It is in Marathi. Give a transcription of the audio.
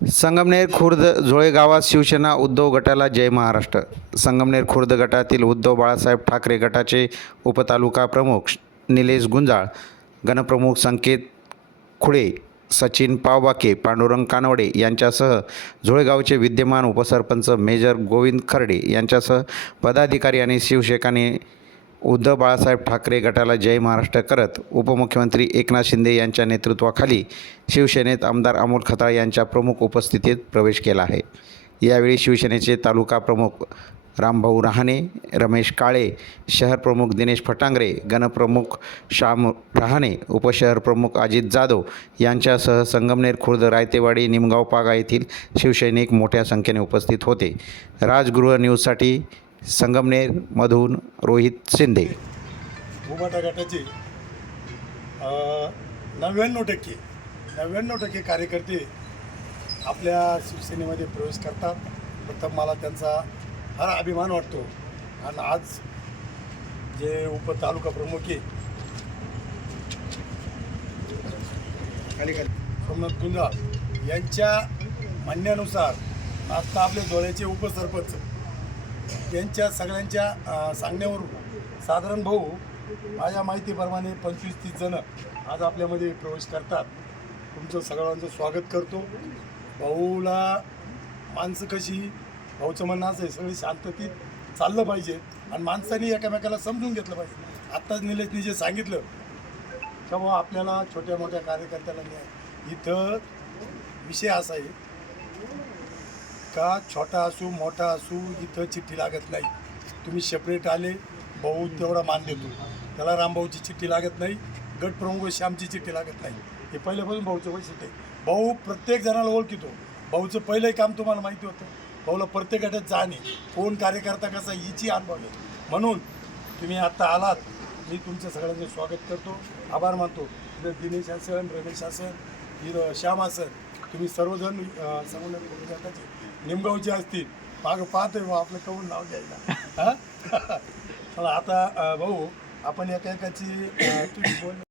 संगमनेर खुर्द जोळे गावात शिवसेना उद्धव गटाला जय महाराष्ट्र. संगमनेर खुर्द गटातील उद्धव बाळासाहेब ठाकरे गटाचे उपतालुका प्रमुख निलेश गुंजाळ गणप्रमुख संकेत खुळे सचिन पावबाके पांडुरंग कानवडे यांच्यासह झोळेगावचे विद्यमान उपसरपंच मेजर गोविंद खर्डे यांच्यासह पदाधिकारी आणि शिवसेकाने उद्धव बाळासाहेब ठाकरे गटाला जय महाराष्ट्र करत उपमुख्यमंत्री एकनाथ शिंदे यांच्या नेतृत्वाखाली शिवसेनेत आमदार अमोल खताळ यांच्या प्रमुख उपस्थितीत प्रवेश केला आहे. यावेळी शिवसेनेचे तालुका प्रमुख रामभाऊ रहाणे रमेश काळे शहर प्रमुख दिनेश फटांगरे गणप्रमुख श्याम रहाणे उपशहर प्रमुख अजित जाधव यांच्यासह संगमनेर खुर्द रायतेवाडी निमगाव पागा येथील शिवसैनिक मोठ्या संख्येने उपस्थित होते. राजगृह न्यूजसाठी संगमनेरमधून रोहित शिंदे. उबाटा गटाचे नव्याण्णव टक्के नव्याण्णव टक्के कार्यकर्ते आपल्या शिवसेनेमध्ये प्रवेश करतात. प्रथम मला त्यांचा फार अभिमान वाटतो. आणि आज जे उपतालुका प्रमुख आहे सोमनाथ गुंजाळ यांच्या म्हणण्यानुसार आता आपले डोळ्याचे उपसरपंच यांच्या सगळ्यांच्या सांगण्यावरून साधारण भाऊ माझ्या माहितीप्रमाणे पंचवीस तीस जण आज आपल्यामध्ये प्रवेश करतात. तुमचं सगळ्यांचं स्वागत करतो. भाऊला माणसं कशी भाऊचं म्हणणं असं आहे सगळी शांततेत चाललं पाहिजे आणि माणसाने एकामेकाला समजून घेतलं पाहिजे. आत्ताच निलेशनी जे सांगितलं का बुवा आपल्याला छोट्या मोठ्या कार्यकर्त्याला न्याय. इथं विषय असा आहे का छोटा असू मोठा असू इथं चिठ्ठी लागत नाही. तुम्ही सेपरेट आले भाऊ तेवढा मान देतो. त्याला रामभाऊची चिठ्ठी लागत नाही गटप्रमुख श्यामची चिठ्ठी लागत नाही. हे पहिल्यापासून भाऊचं वैशिष्ट्य आहे. भाऊ प्रत्येक जणाला ओळखितो. भाऊचं पहिलंही काम तुम्हाला माहिती होतं. भाऊला प्रत्येक गटात जाणे कोण कार्यकर्ता कसा हिची अनुभव आहे. म्हणून तुम्ही आत्ता आलात. मी तुमचं सगळ्यांचं स्वागत करतो. आभार मानतो. इथं दिनेश असेल रमेश असेल श्याम असेल तुम्ही सर्वजण सर्वजण गटाचे निमगावचे असतील मागं पाहतोय भाऊ आपलं कवून नाव द्यायला हा? आता भाऊ आपण एका एकाची बोल